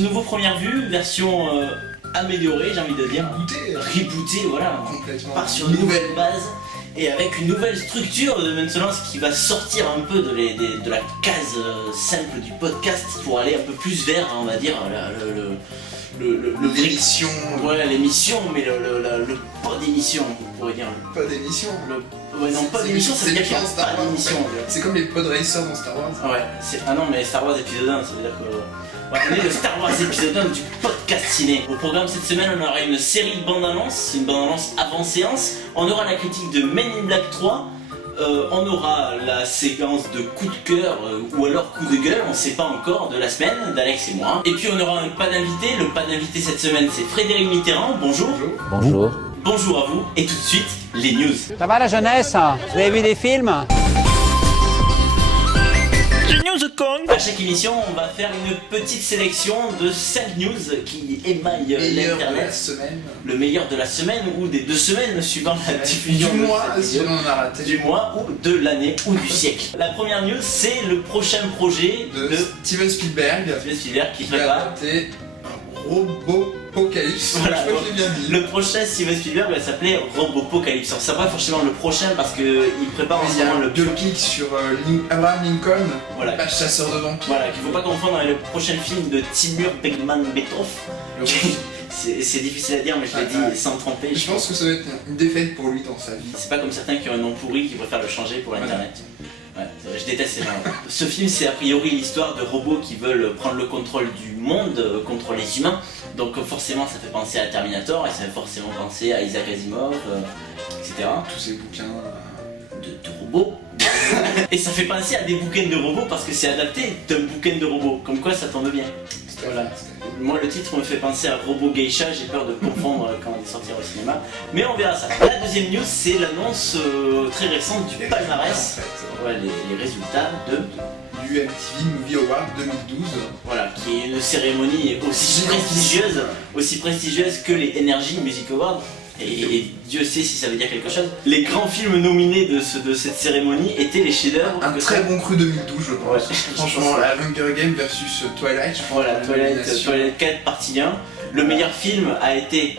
ce nouveau première vue, version améliorée, j'ai envie de dire. Rebootée, voilà. Complètement. On part sur une nouvelle base et avec une nouvelle structure de maintenance qui va sortir un peu de la case simple du podcast pour aller un peu plus vers, on va dire, l'émission. Ouais, l'émission, mais le pas d'émission, on pourrait dire. Pas d'émission. Ouais, non, pas d'émission, ça veut dire qu'il n'y a pas d'émission. C'est comme les pod racers dans Star Wars. Ouais, ah non, mais Star Wars épisode 1, ça veut dire que. Ouais, on est le Star Wars épisode 1 du podcast ciné. Au programme cette semaine, on aura une série de bandes annonces, une bande annonce avant séance. On aura la critique de Men in Black 3. On aura la séquence de coup de cœur ou alors coup de gueule, on sait pas encore, de la semaine, d'Alex et moi. Et puis on aura un pas d'invité. Le pas d'invité cette semaine, c'est Frédéric Mitterrand. Bonjour. Bonjour. Bonjour à vous. Et tout de suite, les news. Ça va la jeunesse? Vous avez vu des films? À chaque émission, on va faire une petite sélection de 5 news qui émaillent l'internet. Le meilleur de la semaine ou des 2 semaines suivant la diffusion du mois, si on en a raté. Du mois ou de l'année ou du siècle. La première news, c'est le prochain projet de Steven Spielberg. Qui prépare Robopocalypse. Voilà, je crois que j'ai bien dit. le prochain Steven Spielberg va s'appeler Robopocalypse. C'est pas forcément le prochain parce qu'il prépare en ce moment le biopic sur Abraham Lincoln, voilà. Pas chasseur de vampires. Voilà, qu'il faut pas confondre avec le prochain film de Timur Bekmambetov. C'est difficile à dire, mais je l'ai dit sans me tromper. Je pense que ça va être une défaite pour lui dans sa vie. C'est pas comme certains qui ont un nom pourri qui préfèrent le changer pour l'internet. Ouais, je déteste ces gens. Ce film, c'est a priori l'histoire de robots qui veulent prendre le contrôle du monde contre les humains. Donc forcément, ça fait penser à Terminator et ça fait forcément penser à Isaac Asimov, etc. Tous ces bouquins de robots. Et ça fait penser à des bouquins de robots parce que c'est adapté d'un bouquin de robots. Comme quoi, ça tombe bien. Voilà. Moi, le titre me fait penser à Robot Geisha, j'ai peur de confondre quand il sortira au cinéma. Mais on verra ça. La deuxième news, c'est l'annonce très récente du palmarès. Ouais, les résultats du MTV Movie Award 2012. Voilà, qui est une cérémonie aussi prestigieuse que les Energy Music Awards. Et Dieu sait si ça veut dire quelque chose. Les grands films nominés de cette cérémonie étaient les chefs-d'œuvre. Un très bon cru 2012, je pense. Ouais, franchement, la Hunger Games versus Twilight. Je pense voilà, Twilight 4 partie 1. Le meilleur film a été.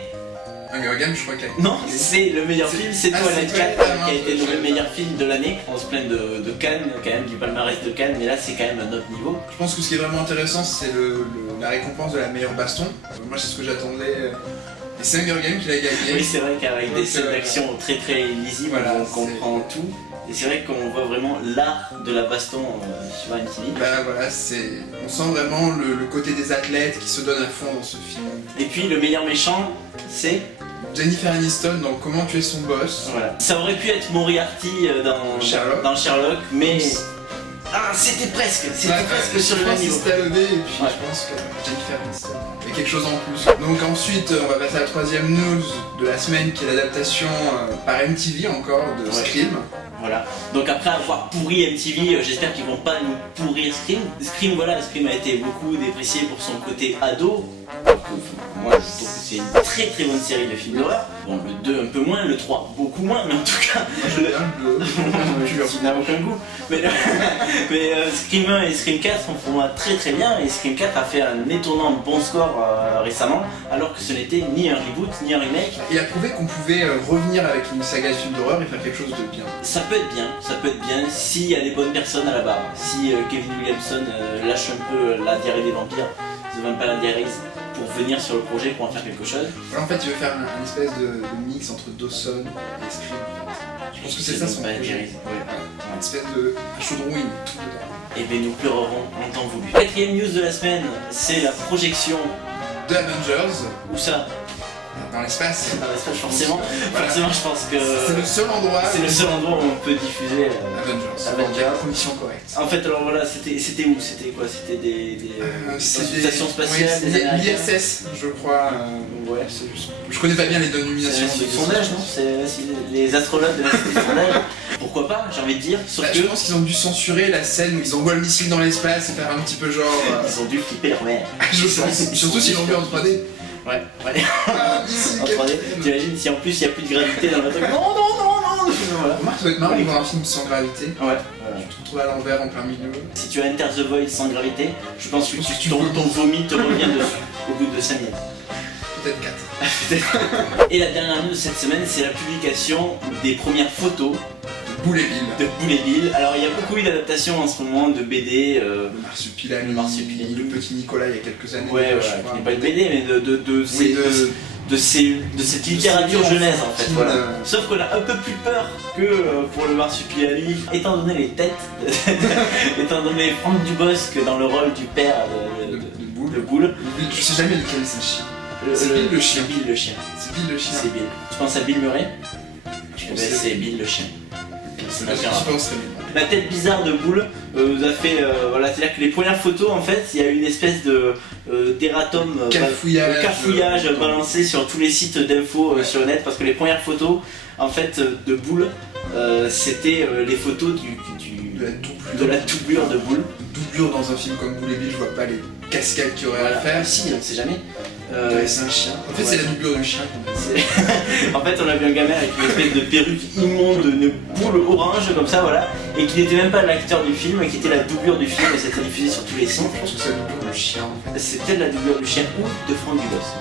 Hunger Games, je crois qu'il a été. Non, c'est le meilleur film, c'est Twilight 4 qui a été nommé meilleur film de l'année. On se plaint de Cannes, quand même, du palmarès de Cannes, mais là c'est quand même un autre niveau. Je pense que ce qui est vraiment intéressant, c'est la récompense de la meilleure baston. Moi, c'est ce que j'attendais. Et c'est Hunger Games qui l'a gagné. Oui, c'est vrai qu'avec des scènes d'action très très lisibles, voilà, on comprend tout. Et c'est vrai qu'on voit vraiment l'art de la baston sur MTV. Bah voilà, on sent vraiment le côté des athlètes qui se donnent à fond dans ce film. Et puis le meilleur méchant, c'est Jennifer Aniston dans Comment tuer son boss. Voilà. Ça aurait pu être Moriarty dans Sherlock, mais... Ah, c'était presque sur le même niveau. C'était à lever et puis je pense que Jennifer Aniston. Il y a quelque chose en plus. Donc ensuite, on va passer à la troisième news de la semaine qui est l'adaptation par MTV encore de Scream. Voilà. Donc après avoir pourri MTV, j'espère qu'ils vont pas nous pourrir Scream. Scream a été beaucoup déprécié pour son côté ado. Moi je trouve que c'est une très très bonne série de films d'horreur. Bon, le 2 un peu moins, le 3 beaucoup moins, mais en tout cas... Tu n'as aucun goût. Mais Scream 1 et Scream 4 sont pour moi très très bien, et Scream 4 a fait un étonnant bon score récemment, alors que ce n'était ni un reboot, ni un remake. Il a prouvé qu'on pouvait revenir avec une saga de films d'horreur et faire quelque chose de bien. Ça peut être bien s'il y a des bonnes personnes à la barre. Si Kevin Williamson lâche un peu la diarrhée des vampires, The Vampire Diaries, pour venir sur le projet pour en faire quelque chose. Alors en fait, il veut faire une espèce de mix entre Dawson et Scream. Je pense que c'est ça son projet. Une espèce de chaudron et tout dedans. Et bien nous pleurerons en temps voulu. Quatrième news de la semaine, c'est la projection de Avengers. Où ça? Dans l'espace. Dans l'espace, forcément. Voilà. Forcément, je pense que c'est le seul endroit. C'est le seul endroit où on peut diffuser Avengers. Conditions correctes. En fait, alors voilà, c'était où? C'était quoi? C'était des stations spatiales, oui, l'ISS, je crois. Ouais. Je connais pas bien les dénominations. C'est du sondage, non? C'est les astronautes de la cité sondage. Pourquoi pas? J'ai envie de dire. Sauf que je pense qu'ils ont dû censurer la scène où ils envoient le missile dans l'espace et faire un petit peu genre. Ils ont dû flipper leur mère. Je pense. Surtout s'ils l'ont vu en 3D. Ouais. En 3D, t'imagines si en plus il n'y a plus de gravité dans le truc. Non. Voilà. Remarque, ça va être marrant de voir un film sans gravité. Ouais. Tu te retrouves à l'envers en plein milieu. Si tu as Enter the Void sans gravité, je pense que ton vomi te revient dessus au bout de 5 minutes. Peut-être 4. Et la dernière news de cette semaine, c'est la publication des premières photos Boule et Bill. de Boule et Bill. Alors il y a beaucoup eu d'adaptations en ce moment de BD. Le Marsupilami, Le Marsupilami. le petit Nicolas il y a quelques années. Ouais, je qui crois. n'est pas une BD, mais de cette littérature jeunesse en fait. Voilà. Sauf qu'on a un peu plus peur que pour le Marsupilami, étant donné les têtes, étant donné Franck Dubosc dans le rôle du père de Boule. de Boule. Je sais jamais lequel c'est le chien. C'est Bill le chien. C'est Bill le chien. C'est Bill le chien. C'est Bill. Tu penses à Bill Murray? C'est- C'est Bill le chien. Ça n'a Je aucun rapport. pense que La tête bizarre de Boule nous a fait. Voilà, c'est-à-dire que les premières photos, en fait, il y a eu une espèce de d'erratum, cafouillage balancé sur tous les sites d'infos sur le net, parce que les premières photos, en fait, de Boule, c'était les photos de la doublure de Boule. doublure dans un film comme Boule et Bill, je vois pas les cascades qu'il y aurait à Voilà. faire. Si, on sait jamais. Ouais, c'est un chien. En fait, ouais. c'est la doublure du chien. En fait, on a vu un gamin avec une espèce de perruque immonde, une boule orange comme ça, voilà, et qui n'était même pas l'acteur du film, qui était la doublure du film, et c'était diffusé sur tous les sites. Je pense que c'est la doublure du chien. C'est peut-être la doublure du chien ou de Franck Dubosc.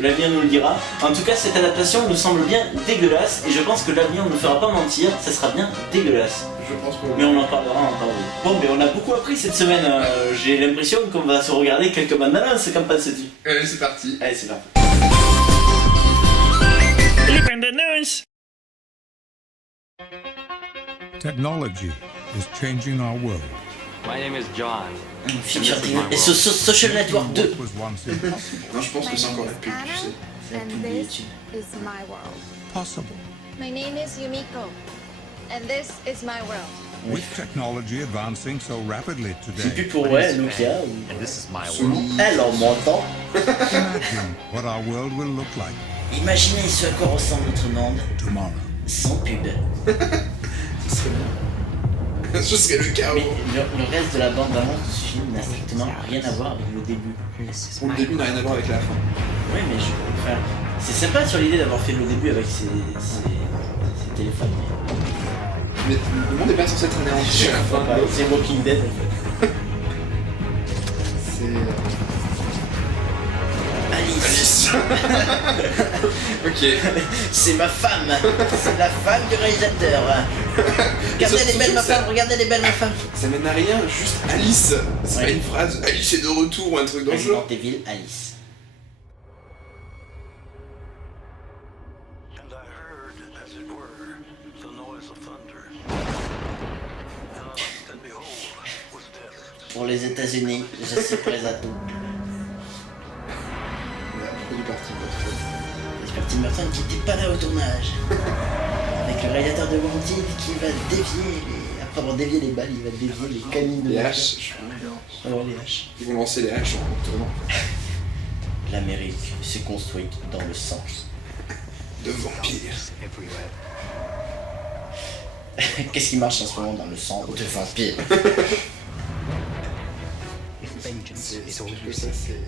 L'avenir nous le dira. En tout cas, cette adaptation nous semble bien dégueulasse, et je pense que l'avenir ne nous fera pas mentir, ça sera bien dégueulasse. Je pense que. Mais on en parlera encore. Bon, mais on a beaucoup appris cette semaine. J'ai l'impression qu'on va se regarder quelques bandes annonces, qu'en penses-tu? Allez, c'est parti. Allez, c'est parti. Les bandes annonces. Technology is changing our world. My name is John. Et ce Social Network 2. What was once impossible, Non, je pense que c'est encore la pub, tu sais. And this is my world. possible. My name is Yumiko, and this is my world. With technology advancing so rapidly C'est plus today, pour Nokia ou... And this is my world. Sony. Alors, m'entend. imagine what our world will look like Imaginez ce à quoi ressemble notre monde tomorrow. sans pub. Ce serait bien. Ce serait le chaos. Mais le reste de la bande annonce de ce film n'a strictement rien à voir avec le début. Bon, le début n'a rien à voir avec la fin. Ouais, mais enfin, c'est sympa sur l'idée d'avoir fait le début avec ses téléphones. Mais le monde n'est pas censé être anéanti à la fin. Mais c'est Walking Dead en fait. C'est. Alice, Ok. c'est ma femme. C'est la femme du réalisateur. Regardez les belles ma femme, regardez les belles ma femme. Ça mène à rien, juste Alice. C'est Ouais. pas une phrase Alice est de retour ou un truc dans le genre. Resident Evil, Alice. And I heard, as it were, the noise of thunder. And behold, was death. Pour les États-Unis, je suis prêt à tout. Il est parti. J'espère Tim Burton qui n'était pas là au tournage. Avec le réalisateur de Wanted qui va dévier après avoir dévié les balles, il va dévier les canines de Les la- haches. Ah ouais, les haches. Ils vont lancer les haches en tournant. L'Amérique s'est construite dans le sang. De vampires. Qu'est-ce qui marche en ce moment dans le sang de vampires? Que ça, c'est.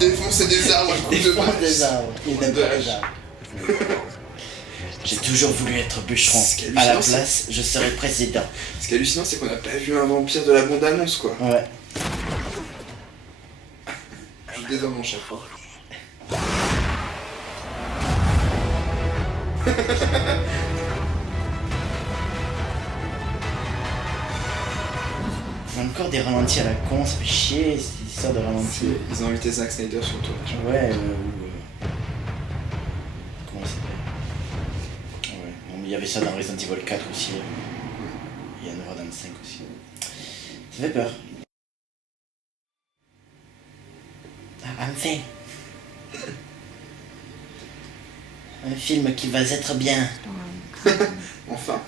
Défoncer des arbres à coups de Défonce masse. des arbres, il n'aime De pas les hache. arbres. J'ai toujours voulu être bûcheron. Ce qui est À la hallucinant, place, je serai président. Ce qui est hallucinant, c'est qu'on n'a pas vu un vampire de la bande-annonce, quoi. Ouais. Juste des hommes en chaque fois. Encore des ralentis à la con, ça fait chier cette histoire de ralentis. Ils ont invité Zack Snyder sur le tournage. Ouais, comment ça s'appelle? Ouais, bon, il y avait ça dans Resident Evil 4 aussi. Il y en aura dans le 5 aussi. Ça fait peur. Ah, enfin! Un film qui va être bien. Enfin.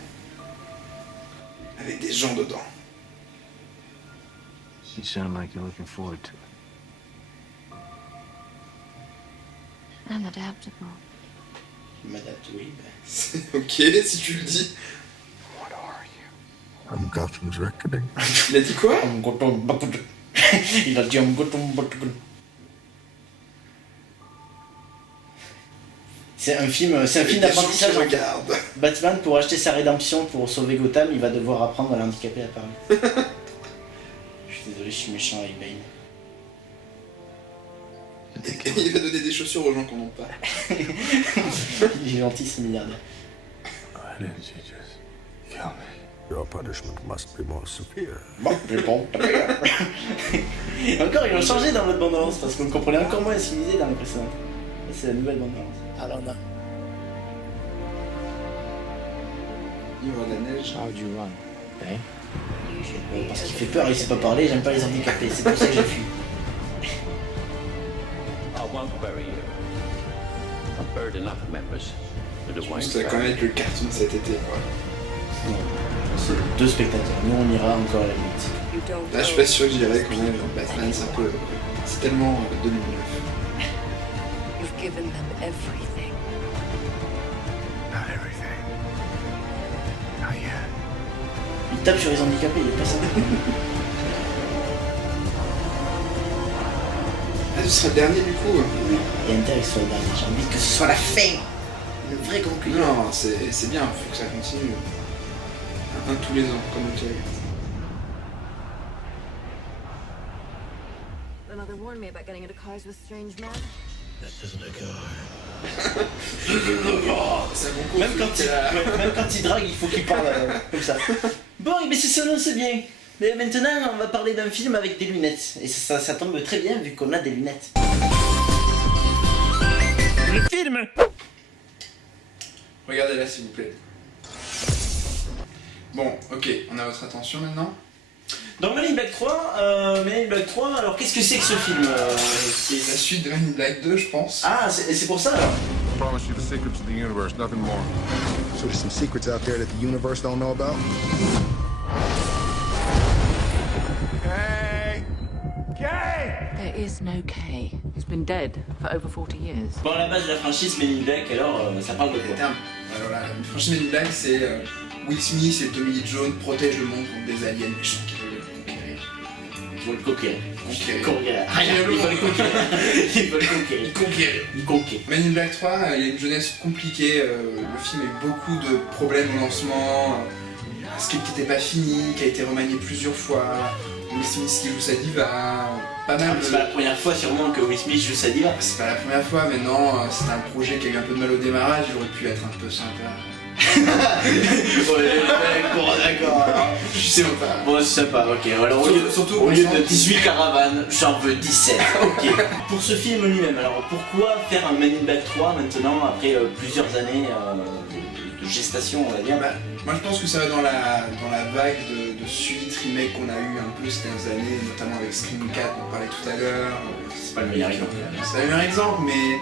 Avec des gens dedans. You sound like you're looking forward to it. I'm adaptable. Je m'adapte, oui. C'est ok si tu le dis. I'm Gotham's reckoning. Il a dit quoi? Il a dit C'est un film d'apprentissage. Regarde. Batman, pour acheter sa rédemption pour sauver Gotham, il va devoir apprendre à l'handicaper à parler. Je suis désolé, je suis méchant avec Bane. Il va donner des chaussures aux gens qu'on n'en pas. Il est gentil, ce milliardaire. Why didn't you just kill me? Your punishment must be more severe. Bon, bon. Encore, ils l'ont changé dans l'autre bande-annonce parce qu'on comprenait encore moins civilisé dans les précédentes. C'est la nouvelle bande-annonce. Alors non. Il y aura de la neige. How'd you run? Eh? Parce qu'il fait peur, il sait pas parler, j'aime pas les handicapés, c'est pour ça que j'ai fui. I won't bury you. I've buried enough members to do Je pense que ça va quand même être le cartoon cet été, quoi. Non, c'est 2 spectateurs, nous on ira encore à la limite. You don't Là, je suis pas sûr que j'irai quand même. Batman, c'est un peu. C'est tellement 2009. You've given them everything. Not everything. Not yet. Il tape sur les handicapés, il est pas ça. Ah, ce sera le dernier du coup. Il y a intérêt que ce soit le dernier, j'ai envie que ce soit la fin. Une vraie conclusion. Non, c'est bien, faut que ça continue. Un tous les ans, comme tu as eu. My mother warned me about getting into cars with strange men. That isn't a car. C'est un bon coup. Même quand il drague, il faut qu'il parle comme ça. Bon, mais c'est ça, non, c'est bien. Mais maintenant, on va parler d'un film avec des lunettes. Et ça tombe très bien vu qu'on a des lunettes. Le film. Regardez là, s'il vous plaît. Bon, ok, on a votre attention maintenant. Dans Men in Black 3, alors qu'est-ce que c'est que ce film C'est la suite de Men in Black 2, je pense. Ah, c'est pour ça alors. I promise you the secrets of the universe, nothing more. So there's some secrets out there that the universe don't know about? There is no K. He's been dead for over 40 years. Bon, à la base de la franchise Men in Black, alors ça parle de Les quoi? termes. Alors là, la franchise Men in Black, c'est Will Smith et Tommy Lee Jones protègent le monde contre des aliens méchants qui veulent le conquérir. Ils veulent le conquérir. Conquérir. Ils veulent le conquérir. Ils veulent le conquérir. Conquérir. Ils conquérir. Men in Black 3, il y a une jeunesse compliquée. Le film a eu beaucoup de problèmes au lancement. Un script qui n'était pas fini, qui a été remanié plusieurs fois. Will Smith qui joue sa diva. Pas mal. C'est pas la première fois sûrement que Will Smith joue sa diva. C'est pas la première fois, mais non, c'était un projet qui a eu un peu de mal au démarrage. Il aurait pu être un peu sympa. Ouais, bon, d'accord. Alors. Je sais pas. Bon, c'est sympa, ok. Alors, Surtout au lieu de 18 caravanes, j'en veux 17. Ok. Pour ce film lui-même, alors pourquoi faire un Men in Black 3 maintenant, après plusieurs années de gestation, on va dire? Bah, moi je pense que ça va dans la vague de suite remake qu'on a eu un peu ces dernières années, notamment avec Scream 4, on parlait tout à l'heure. C'est pas le meilleur exemple. C'est pas le meilleur exemple, mais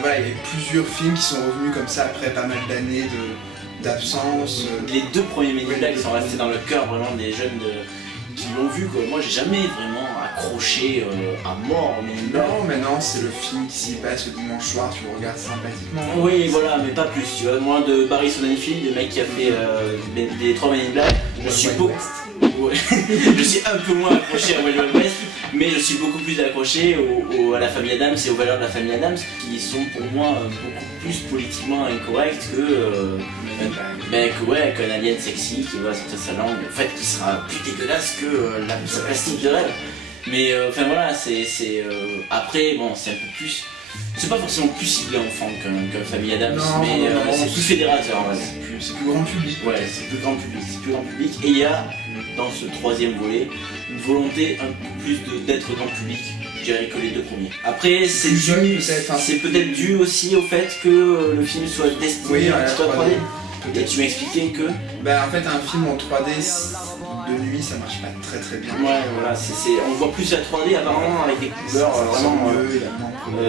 voilà, il y a eu plusieurs films qui sont revenus comme ça après pas mal d'années d'absence. Les 2 premiers Men in Oui, Black les sont deux restés dans le cœur vraiment des jeunes qui l'ont vu, quoi. Moi j'ai jamais vraiment accroché à mort aux Men in Black. Non, mais non, c'est le film qui s'y passe le dimanche soir, tu le regardes sympathiquement. Oui, voilà, mais pas plus, tu vois. Moi, de Barry Sonnenfeld, le mec qui a fait des 3 Men in Black, je suis je suis un peu moins accroché à Wild Wild West, mais je suis beaucoup plus accroché à la famille Adams et aux valeurs de la famille Adams, qui sont pour moi beaucoup plus politiquement incorrectes qu'un alien sexy qui va sortir sa langue, en fait, qui sera plus dégueulasse que sa plastique de rêve. Mais enfin voilà, après, bon, c'est un peu plus. C'est pas forcément plus ciblé enfant qu'un famille Adams, mais c'est plus fédérateur, on va dire. C'est plus grand public. Ouais, c'est plus grand public. Et il y a, dans ce 3e volet, une volonté un peu plus d'être grand public, je dirais, que les 2 premiers. Après, c'est peut-être dû aussi au fait que le film soit destiné à la 3D. Et tu m'expliquais que... Bah en fait, un film en 3D de nuit, ça marche pas très très bien. Ouais, voilà, on voit plus la 3D apparemment avec des couleurs vraiment...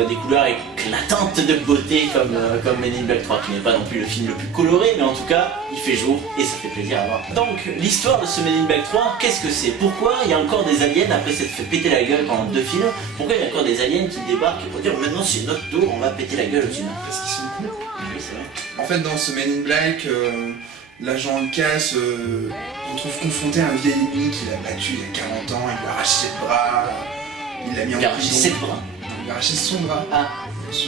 des couleurs éclatantes de beauté comme Men in Black 3, qui n'est pas non plus le film le plus coloré, mais en tout cas, il fait jour et ça fait plaisir à voir. Donc, l'histoire de ce Men in Black 3, qu'est-ce que c'est? Pourquoi il y a encore des aliens après s'être fait péter la gueule pendant 2 films? Pourquoi il y a encore des aliens qui débarquent pour dire maintenant c'est notre tour, on va péter la gueule aux humains? Parce qu'ils sont cons. Oui, c'est vrai. En fait, dans ce Men in Black, l'agent Cass on trouve confronté à un vieil ennemi qu'il a battu il y a 40 ans, il lui a arraché le bras, il l'a mis en prison. Il a arraché 7 bras. Il a arraché son bras. Ah. Je sais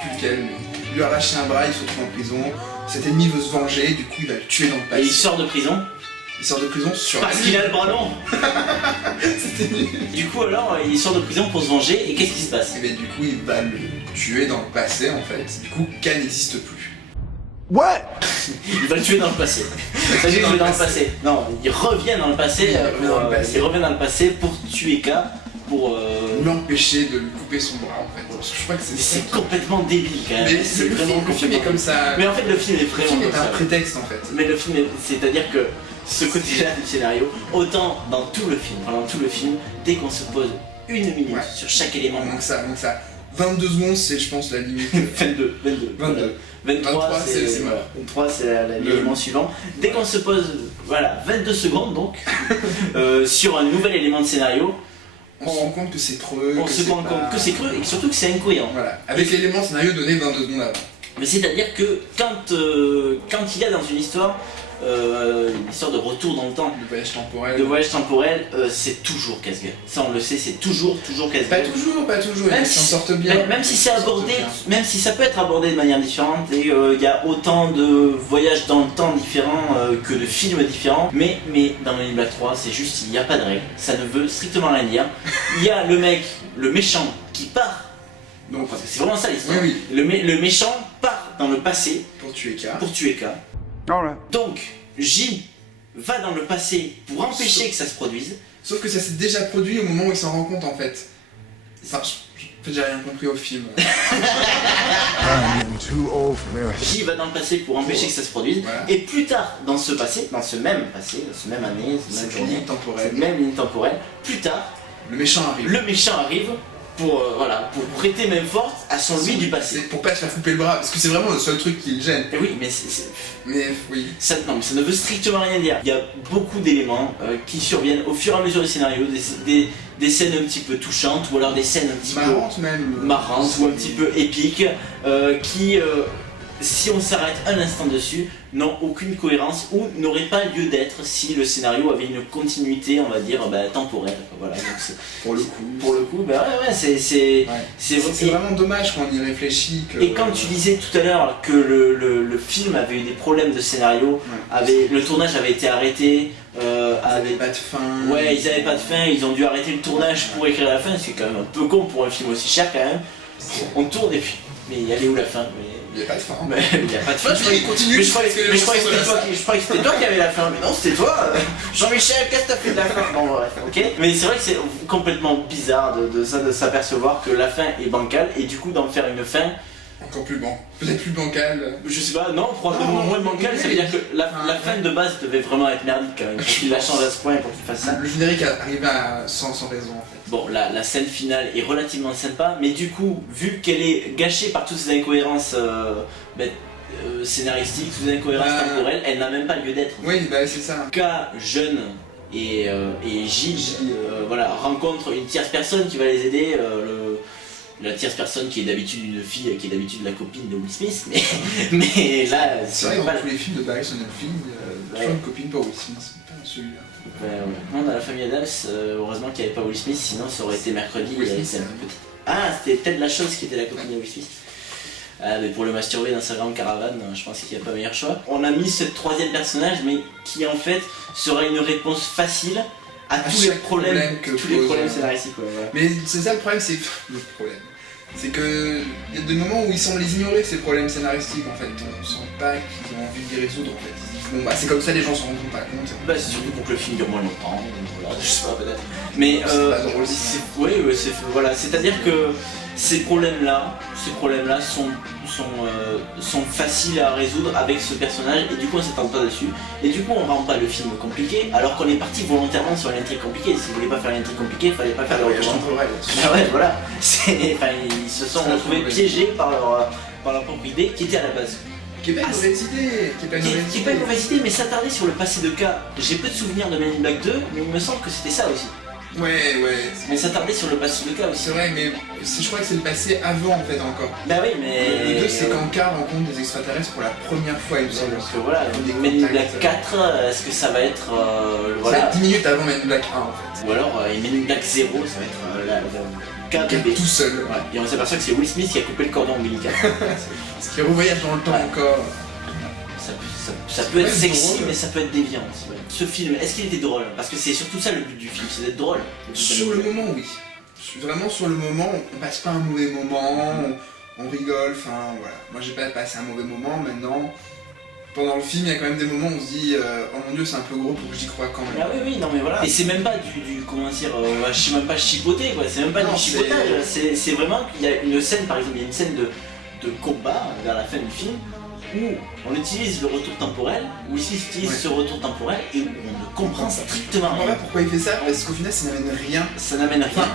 plus lequel, mais... lui arracher un bras, il se retrouve en prison. Cet ennemi veut se venger, du coup il va le tuer dans le Et passé. il sort de prison Il sort de prison sur parce qu'il a le bras long. C'était nul. Du coup alors il sort de prison pour se venger et qu'est-ce qui se passe? Et bien du coup il va le tuer dans le passé en fait. Du coup Khan n'existe plus. What? Il va le tuer dans le passé. Ça veut dire qu'il est dans le passé. Non, il revient dans le passé. Il revient dans le passé pour tuer K. Pour l'empêcher de lui couper son bras en fait. Je crois que c'est complètement débile quand même. Mais c'est vraiment le film est comme ça. Mais en fait le film est vraiment Le film comme est un ça. prétexte en fait. Mais le film c'est-à-dire que ce côté-là du scénario, autant dans tout le film, pendant tout le film, dès qu'on se pose une minute sur chaque élément. Donc ça. 22 secondes c'est je pense la limite. 22. 23 c'est mort. 23 c'est l'élément suivant. Dès qu'on se pose 22 secondes donc sur un nouvel élément de scénario, on se rend compte que c'est creux. On se rend compte que c'est creux et surtout que c'est incohérent. Voilà. Avec l'élément scénario donné 22 secondes avant. Mais c'est-à-dire que quand il y a dans une histoire de retour dans le temps, de voyage temporel, c'est toujours casse-gueule. Ça on le sait, c'est toujours casse-gueule. Pas toujours, même ils s'en sortent bien. Même si c'est abordé, même si ça peut être abordé de manière différente et il y a autant de voyages dans le temps différents que de films différents, mais dans Men in Black 3, c'est juste, il n'y a pas de règle, ça ne veut strictement rien dire. Il y a le méchant qui part. Donc c'est vraiment ça l'histoire. Oui. Le méchant part dans le passé pour tuer K. Donc J va dans le passé pour empêcher que ça se produise. Sauf que ça s'est déjà produit au moment où il s'en rend compte en fait. Enfin, j'ai rien compris au film. J va dans le passé pour empêcher que ça se produise. Voilà. Et plus tard dans ce passé, dans ce même année, cette même ligne temporelle, plus tard, le méchant arrive pour prêter même force à son lui du passé. Pour pas se faire couper le bras, parce que c'est vraiment le seul truc qui le gêne. Et oui, mais ça ne veut strictement rien dire. Il y a beaucoup d'éléments qui surviennent au fur et à mesure du scénario, des scènes un petit peu touchantes, ou alors des scènes un petit peu marrantes ou un petit peu épiques, qui, si on s'arrête un instant dessus, n'ont aucune cohérence ou n'auraient pas lieu d'être si le scénario avait une continuité, on va dire, temporelle. Voilà, donc pour le coup, c'est vraiment dommage quand on y réfléchit. Et quand tu disais tout à l'heure que le film avait eu des problèmes de scénario, le tournage avait été arrêté, ils n'avaient pas de fin. Ouais, ils n'avaient pas de fin, ils ont dû arrêter le tournage pour écrire la fin, c'est quand même un peu con pour un film aussi cher quand même. On tourne et puis, mais il y avait où la fin? Il n'y a pas de fin. Il n'y a pas de fin, je croyais que c'était toi qui avais la fin, mais non, c'était toi. Jean-Michel, qu'est-ce que t'as fait de la fin? Bon, bref, ok. Mais c'est vrai que c'est complètement bizarre de s'apercevoir que la fin est bancale et du coup d'en faire une fin. Encore plus peut-être plus bancale. Je sais pas, non, probablement moins bancale, ça veut dire que la fin de base devait vraiment être merdique quand même. Pour qu'il la change à ce point et pour qu'il fasse ça. Le générique arrive sans raison en fait. Bon, la scène finale est relativement sympa, mais du coup, vu qu'elle est gâchée par toutes ces incohérences scénaristiques, toutes ces incohérences temporelles, elle n'a même pas lieu d'être. Oui, c'est ça. K jeune et J rencontrent une tierce personne qui va les aider. La tierce personne qui est d'habitude une fille, qui est d'habitude la copine de Will Smith, mais là... C'est vrai, dans tous les films de Barry Sonnenfeld, toujours une copine pour Will Smith, pas celui-là. Non, dans la famille Adams, heureusement qu'il n'y avait pas Will Smith, sinon ça aurait été mercredi. C'était peut-être la chose qui était la copine de Will Smith. Mais pour le masturber dans sa grande caravane, je pense qu'il n'y a pas meilleur choix. On a mis ce troisième personnage, mais qui en fait sera une réponse facile à tous les problèmes scénaristiques. Mais c'est ça le problème, c'est que il y a des moments où ils semblent les ignorer ces problèmes scénaristiques en fait, on sent pas qu'ils ont envie de les résoudre en fait. Bon c'est comme ça les gens s'en rendent pas compte. C'est surtout pour que le film dure moins longtemps, je sais pas peut-être. Mais c'est-à-dire que ces problèmes-là sont faciles à résoudre avec ce personnage et du coup on s'attend pas dessus. Et du coup on rend pas le film compliqué alors qu'on est parti volontairement sur l'intrigue compliquée. Si vous voulez pas faire l'intrigue compliquée, il fallait pas faire le retour temporel. Voilà. Ils se sont retrouvés piégés par leur propre idée qui était à la base. Qui est pas une mauvaise idée. Qui est pas une mauvaise idée, mais s'attarder sur le passé de K. J'ai peu de souvenirs de Men in Black 2, mais il me semble que c'était ça aussi. Ouais. Mais s'attarder sur le passé de K aussi. C'est vrai, mais je crois que c'est le passé avant en fait encore. Bah oui, mais... Le 2 c'est quand K rencontre des extraterrestres pour la première fois, il me semble. Donc voilà, Men in Black 4, est-ce que ça va être... Ça va être 10 minutes avant Men in Black 1 en fait. Ou alors Men in Black 0, ça va être cas Qui est bébé. tout seul. Ouais. Et on s'aperçoit que c'est Will Smith qui a coupé le cordon ombilical. Ce qui revoyage dans le temps encore. Ça peut être Ouais, sexy, drôle. mais ça peut être déviant aussi. Ouais. Ce film, est-ce qu'il était drôle? Parce que c'est surtout ça le but du film, c'est d'être drôle. Sur le moment, oui. Vraiment sur le moment, on passe pas un mauvais moment, on rigole, enfin voilà. Moi j'ai pas passé un mauvais moment, maintenant, pendant le film, il y a quand même des moments où on se dit oh mon dieu, c'est un peu gros pour que j'y croie quand même. Ah oui, non mais voilà. Et c'est même pas du comment dire, je sais même pas chipoter quoi, c'est même pas Non, du chipotage, c'est vraiment qu'il y a une scène, par exemple, il y a une scène de combat vers la fin du film où on utilise le retour temporel, où ici on utilise ce retour temporel et où on ne comprend strictement Voilà rien. pourquoi il fait ça, parce qu'au final ça n'amène rien. Ça n'amène rien. Enfin,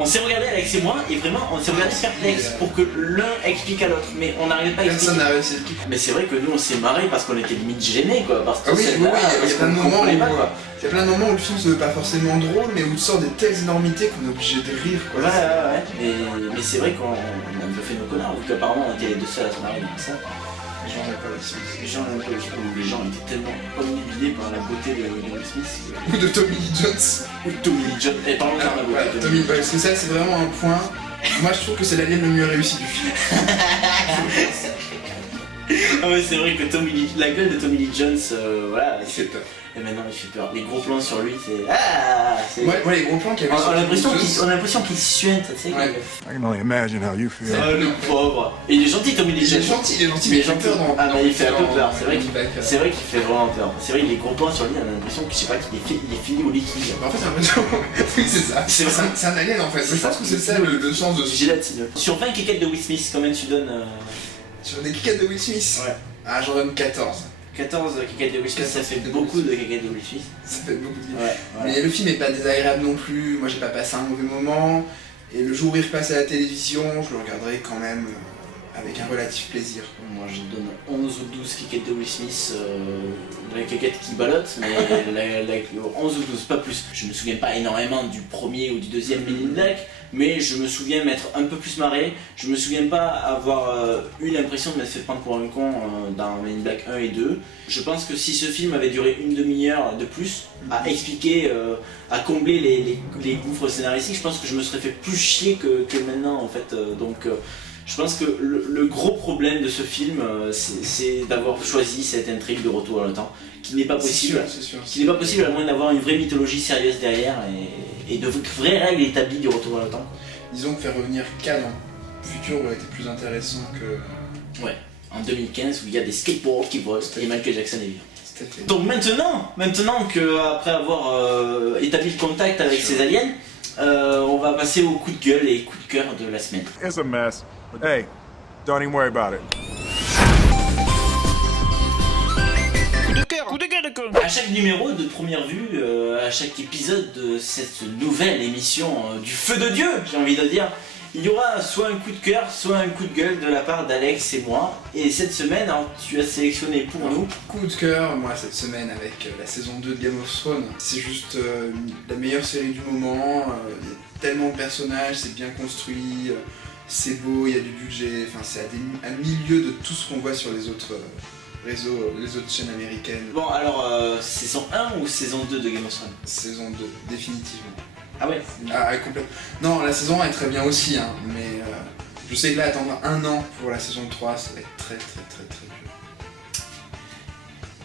On s'est regardé Alex et moi et vraiment on s'est regardé perplexe pour que l'un explique à l'autre, mais on n'arrivait pas à expliquer. personne n'a réussi à expliquer. Mais c'est vrai que nous on s'est marré parce qu'on était limite gênés quoi, parce que Ah oui, celle-là, il y a plein de moments où comprenait pas, quoi. il y a plein de moments où le film se veut pas forcément drôle, mais où il sort des telles énormités qu'on est obligé de rire quoi. Ouais. Mais c'est vrai qu'on a un peu fait nos connards, vu qu'apparemment on était les deux seuls à s'en arriver comme ça. Les gens n'aiment pas Will Smith. Les gens n'aiment pas le film, ou les gens étaient tellement omnibulés par la beauté de Will Smith. Ou de Tommy Lee Jones. Ou Tommy Lee Jones. Et parlons de la beauté Voilà, de Tommy, parce que ça c'est vraiment un point. Moi je trouve que c'est l'alien le mieux réussi du film. Ah ouais, c'est vrai que la gueule de Tommy Lee Jones, voilà, Il fait peur. et maintenant il fait peur. Les gros plans sur lui, c'est. Ah c'est... Ouais, les gros plans qu'il y avait On sur a l'impression Tommy Lee qu'il, on a l'impression qu'il suinte, tu sais. Ouais. I can only imagine how you feel. Ah, le pauvre. Et il est gentil, Tommy Lee Il est Jones. gentil, mais il fait peur dans. Ah, mais il fait un peu peur, c'est vrai qu'il C'est vrai qu'il fait vraiment peur. C'est vrai que les gros plans sur lui, on a l'impression que je sais pas qu'il est fini au liquide. En fait, j'ai l'impression. Oui, c'est ça. C'est vrai. C'est un alien en fait. C'est Je pense ça. que c'est ça le sens de ce film. Gélatineux. Sur 20 kékettes de Will Smith, combien tu donnes Sur des kickades de Will Smith. Ouais. Ah, j'en donne 14. 14 kékettes de Will Smith, ça fait beaucoup de kékettes de Will Smith. Ça fait beaucoup de bien. Ouais. Mais le film est pas désagréable non plus. Moi, j'ai pas passé un mauvais moment. Et le jour où il repasse à la télévision, je le regarderai quand même avec un relatif plaisir. Moi je donne 11 ou 12 kékettes de Will Smith, la kékette qui ballotte, mais 11 ou 12, pas plus. Je me souviens pas énormément du premier ou du deuxième Men in Black, mais je me souviens m'être un peu plus marré. Je me souviens pas avoir eu l'impression de m'être fait prendre pour un con dans Men in Black 1 et 2. Je pense que si ce film avait duré une demi-heure de plus, à expliquer, à combler les gouffres scénaristiques, je pense que je me serais fait plus chier que maintenant en fait. Je pense que le gros problème de ce film, c'est d'avoir choisi cette intrigue de retour dans le temps, qui n'est pas possible. C'est sûr. Qui n'est pas possible à moins d'avoir une vraie mythologie sérieuse derrière et de vraies règles établies du retour dans le temps. Disons que faire revenir Khan en futur aurait été plus intéressant que. Ouais, en 2015 où il y a des skateboards qui volent et Michael Jackson est vivant. Tout à fait. Donc maintenant qu'après avoir établi le contact avec ces aliens, on va passer au coup de gueule et coup de cœur de la semaine. It's a mess. But hey, don't even worry about it. Coup de gueule, quoi. À chaque numéro de première vue, à chaque épisode de cette nouvelle émission du feu de Dieu, j'ai envie de dire, il y aura soit un coup de cœur, soit un coup de gueule de la part d'Alex et moi. Et cette semaine, alors, tu as sélectionné pour nous. Coup de cœur, moi, cette semaine avec la saison 2 de Game of Thrones. C'est juste la meilleure série du moment. Il y a tellement de personnages, c'est bien construit, c'est beau, il y a du budget. Enfin, c'est à milieu de tout ce qu'on voit sur les autres réseaux, les autres chaînes américaines. Bon, alors, saison 1 ou saison 2 de Game of Thrones? Saison 2, définitivement. Ah ouais? Ah, complètement. Non, la saison 1 est très bien aussi, hein, mais je sais que là, attendre un an pour la saison 3, ça va être très dur.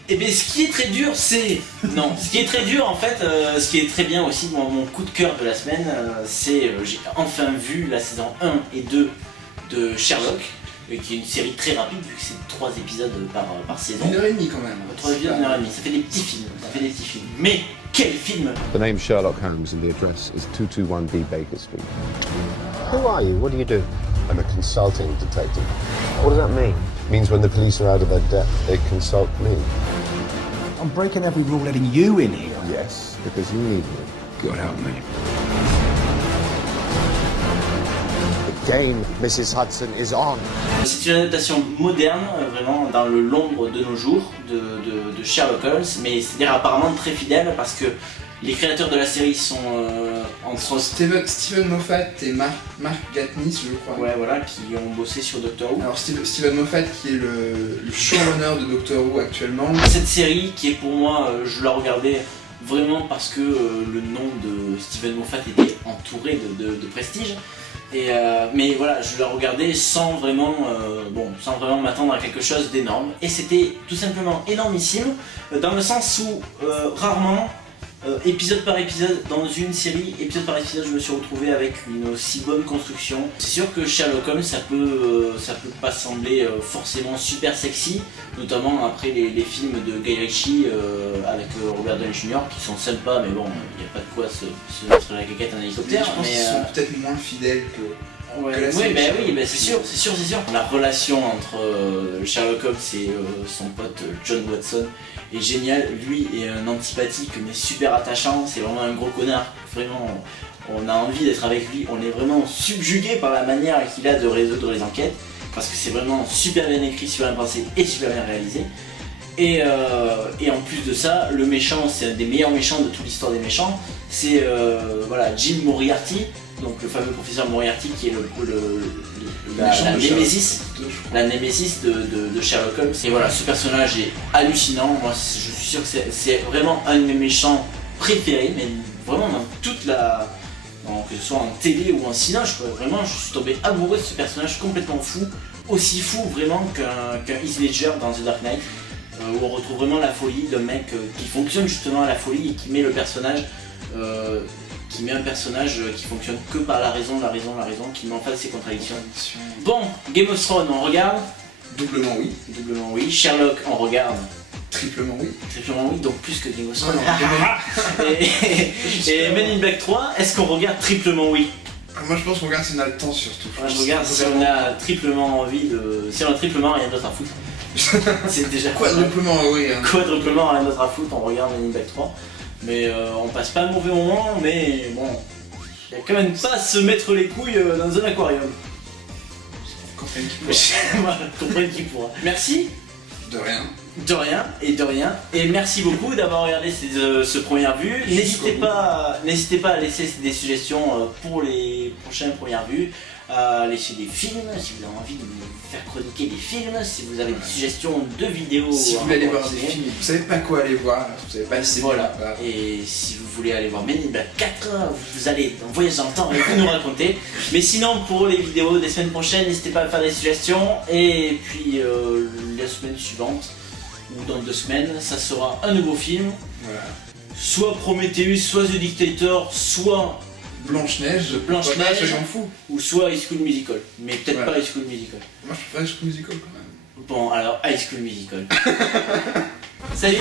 Et bien ce qui est très dur c'est... Non, ce qui est très dur en fait, ce qui est très bien aussi, mon coup de cœur de la semaine, c'est j'ai enfin vu la saison 1 et 2 de Sherlock, qui est une série très rapide vu que c'est 3 épisodes par saison. 1h30 quand même. 3 épisodes, 1h30, ça fait des petits films, Mais quel film! The name Sherlock Holmes and the address is 221B Baker Street. Who are you? What do you do? I'm a consulting detective. What does that mean? It means when the police are out of their depth, they consult me. I'm breaking every rule letting you in here. Yes, because you need me. God help me. The game, Mrs. Hudson, is on. C'est une adaptation moderne, vraiment dans le l'ombre de nos jours, de Sherlock Holmes, mais c'est-à-dire apparemment très fidèle parce que les créateurs de la série sont entre Steven Moffat et Mark Gatiss, je crois. Ouais, voilà, qui ont bossé sur Doctor Who. Alors Steven Moffat qui est le showrunner de Doctor Who actuellement. Cette série qui est pour moi, je la regardais vraiment parce que le nom de Steven Moffat était entouré de prestige. Mais voilà, je l'ai regardé sans vraiment m'attendre à quelque chose d'énorme. Et c'était tout simplement énormissime, dans le sens où rarement, épisode par épisode, dans une série, épisode par épisode, je me suis retrouvé avec une aussi bonne construction. C'est sûr que Sherlock Holmes, ça peut pas sembler forcément super sexy, notamment après les films de Guy Ritchie avec Robert Downey Jr. qui sont sympas, mais bon, il n'y a pas de quoi se mettre la caquette en hélicoptère. Je pense qu'ils sont peut-être moins fidèles que la série. Oui, c'est sûr. La relation entre Sherlock Holmes et son pote John Watson est géniale. Lui est un antipathique mais super attachant, c'est vraiment un gros connard. Vraiment, on a envie d'être avec lui, on est vraiment subjugué par la manière qu'il a de résoudre les enquêtes, parce que c'est vraiment super bien écrit, super bien pensé et super bien réalisé. Et en plus de ça, le méchant, c'est un des meilleurs méchants de toute l'histoire des méchants, c'est Jim Moriarty, donc le fameux professeur Moriarty qui est la némésis de Sherlock Holmes. Et voilà, ce personnage est hallucinant. Moi, je suis sûr que c'est vraiment un de mes méchants préférés, mais vraiment dans toute la... que ce soit en télé ou en cinéma, vraiment je suis tombé amoureux de ce personnage complètement fou, aussi fou vraiment qu'un Heath Ledger dans The Dark Knight, où on retrouve vraiment la folie d'un mec qui fonctionne justement à la folie et qui met le personnage un personnage qui fonctionne que par la raison, qui met en face ses contradictions. Bon, Game of Thrones, on regarde. Doublement oui. Sherlock, on regarde. Triplement oui, donc plus que Game of Thrones. Et Men in Black 3, est-ce qu'on regarde triplement oui? Moi je pense qu'on regarde si on a le temps surtout. Moi je regarde si on a triplement envie de... Si on a triplement rien d'autre à foutre. C'est déjà quadruplement oui. Quadruplement rien d'autre à foutre, on regarde Men in Black 3. Mais on passe pas un mauvais moment, mais bon... Il y a quand même pas à se mettre les couilles dans un aquarium. Comprenne qui pourra. Merci. De rien. Et merci beaucoup d'avoir regardé ce première vue. N'hésitez pas à laisser des suggestions pour les prochaines premières vues. Laissez des films si vous avez envie de me faire chroniquer des films, si vous avez des suggestions de vidéos. Si vous voulez aller voir des films, vous savez pas quoi aller voir, vous savez pas si voilà. Et si vous voulez aller voir Men in Black 4, vous allez en voyage dans le temps et vous nous racontez. Mais sinon, pour les vidéos des semaines prochaines, n'hésitez pas à faire des suggestions. Et puis la semaine suivante, ou dans 2 semaines, ça sera un nouveau film. Voilà. Soit Prometheus, soit The Dictator, soit Blanche-Neige, soyons fous. Ou soit High School Musical, mais peut-être pas High School Musical. Moi je préfère High School Musical quand même. Bon alors High School Musical. Salut.